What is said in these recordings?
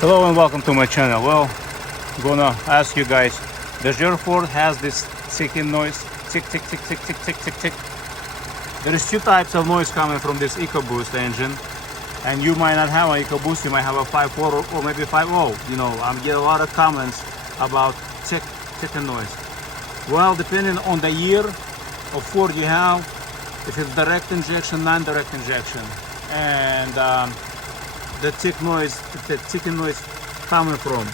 Hello and welcome to my channel. Well, I'm gonna ask you guys, does your Ford has this ticking noise? Tick, tick, tick, tick, tick, tick, tick, tick. There is two types of noise coming from this EcoBoost engine, and you might not have an EcoBoost, you might have a 5.4 or maybe 5.0. You know, I'm getting a lot of comments about ticking noise. Well, depending on the year of Ford you have, if it's direct injection, non-direct injection, and the ticking noise coming from.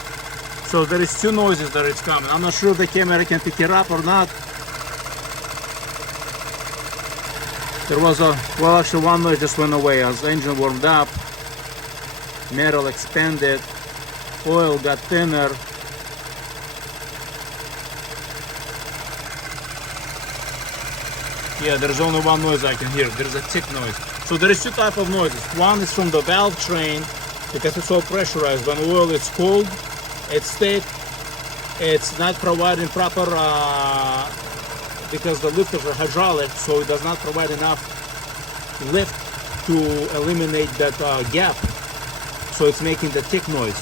So there is two noises that it's coming. I'm not sure if the camera can pick it up or not. There was actually one noise just went away as the engine warmed up, metal expanded, oil got thinner. Yeah, there's only one noise I can hear. There's a tick noise. So there is two types of noises. One is from the valve train, because it's all pressurized. When oil is cold, it's thick, it's not providing proper, because the lifters are hydraulic, so it does not provide enough lift to eliminate that gap. So it's making the tick noise.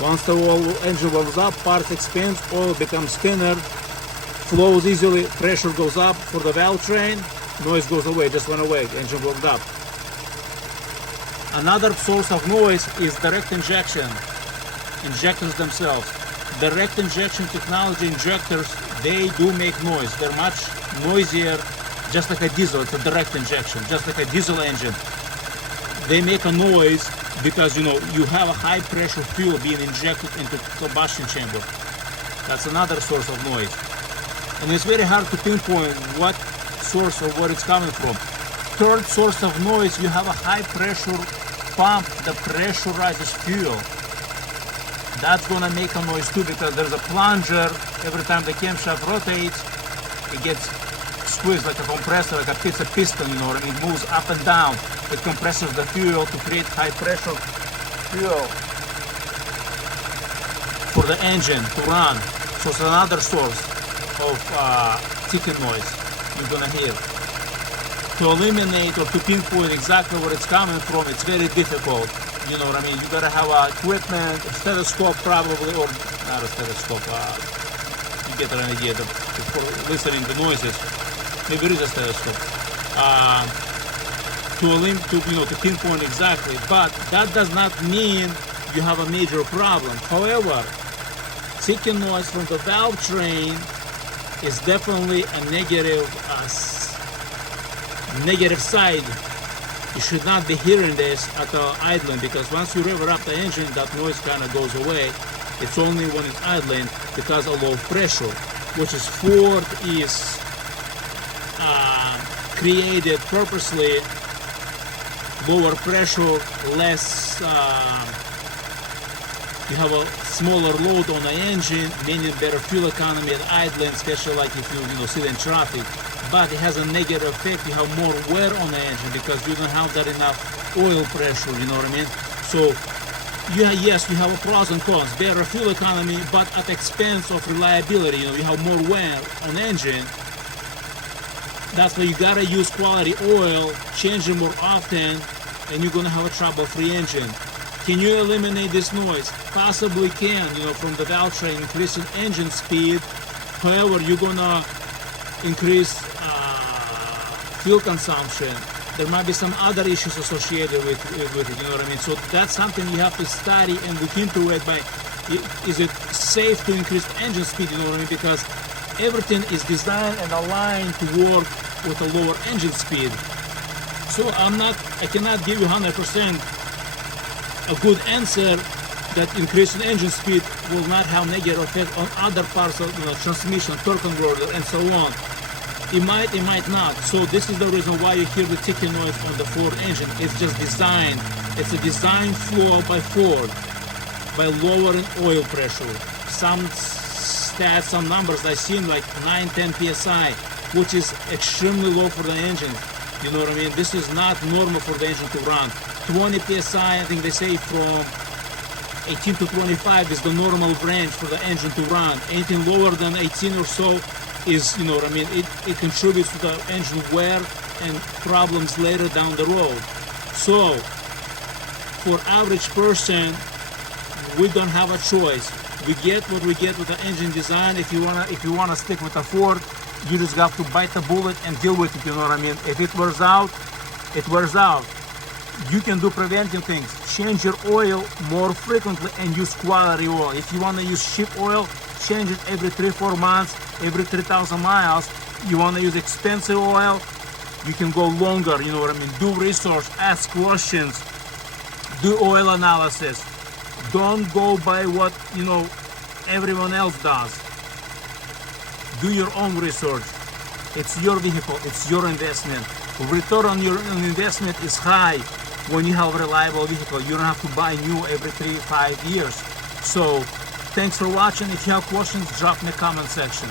Once the engine warms up, parts expands, oil becomes thinner, flows easily, pressure goes up for the valve train, noise goes away, just went away, engine warmed up. Another source of noise is direct injection, injectors themselves. Direct injection technology injectors, they do make noise. They're much noisier, just like a diesel. It's a direct injection, just like a diesel engine. They make a noise because, you know, you have a high pressure fuel being injected into combustion chamber. That's another source of noise. And it's very hard to pinpoint what source or where it's coming from. Third source of noise, you have a high pressure pump that pressurizes fuel. That's gonna make a noise too, because there's a plunger. Every time the camshaft rotates, it gets squeezed like a compressor, like a piston, you know, and it moves up and down. It compresses the fuel to create high pressure fuel for the engine to run. So it's another source of ticking noise you're gonna hear. To eliminate or to pinpoint exactly where it's coming from, it's very difficult. You know what I mean? You gotta have equipment, a stethoscope probably, or not a stethoscope. You get an idea for listening to noises. Maybe it is a stethoscope. To pinpoint exactly. But that does not mean you have a major problem. However, ticking noise from the valve train is definitely a negative side. You should not be hearing this at the idling, because once you rev up the engine, that noise kind of goes away. It's only when it's idling because of low pressure, which is Ford is created purposely. Lower pressure, less. You have a smaller load on the engine, meaning better fuel economy at idling, especially like if you sit in traffic. But it has a negative effect. You have more wear on the engine because you don't have that enough oil pressure, you know what I mean? So yes, you have a pros and cons. Better fuel economy, but at the expense of reliability. You know, you have more wear on the engine. That's why you gotta use quality oil, change it more often, and you're gonna have a trouble-free engine. Can you eliminate this noise? Possibly can, you know, from the valve train, increasing engine speed. However, you're gonna increase fuel consumption. There might be some other issues associated with it, you know what I mean? So that's something you have to study and look into it. Is it safe to increase engine speed, you know what I mean? Because everything is designed and aligned to work with a lower engine speed. So I cannot give you 100% a good answer that increasing engine speed will not have negative effect on other parts of transmission, torque converter, and so on. It might not. So this is the reason why you hear the ticking noise on the Ford engine. It's just designed. It's a design flaw by Ford by lowering oil pressure. Some stats, some numbers I seen like 9-10 psi, which is extremely low for the engine. You know what I mean? This is not normal for the engine to run. 20 psi, I think they say from 18 to 25 is the normal range for the engine to run. Anything lower than 18 or so is, you know what I mean, it contributes to the engine wear and problems later down the road. So for average person, we don't have a choice. We get what we get with the engine design. If you wanna stick with a Ford, you just got to bite the bullet and deal with it, you know what I mean? If it wears out, it wears out. You can do preventive things. Change your oil more frequently and use quality oil. If you want to use cheap oil, change it every 3-4 months, every 3,000 miles. You want to use expensive oil, you can go longer, you know what I mean? Do research, ask questions, do oil analysis. Don't go by what, you know, everyone else does. Do your own research. It's your vehicle, it's your investment. Return on your investment is high when you have a reliable vehicle. You don't have to buy new every 3-5 years. So thanks for watching. If you have questions, drop in the comment section.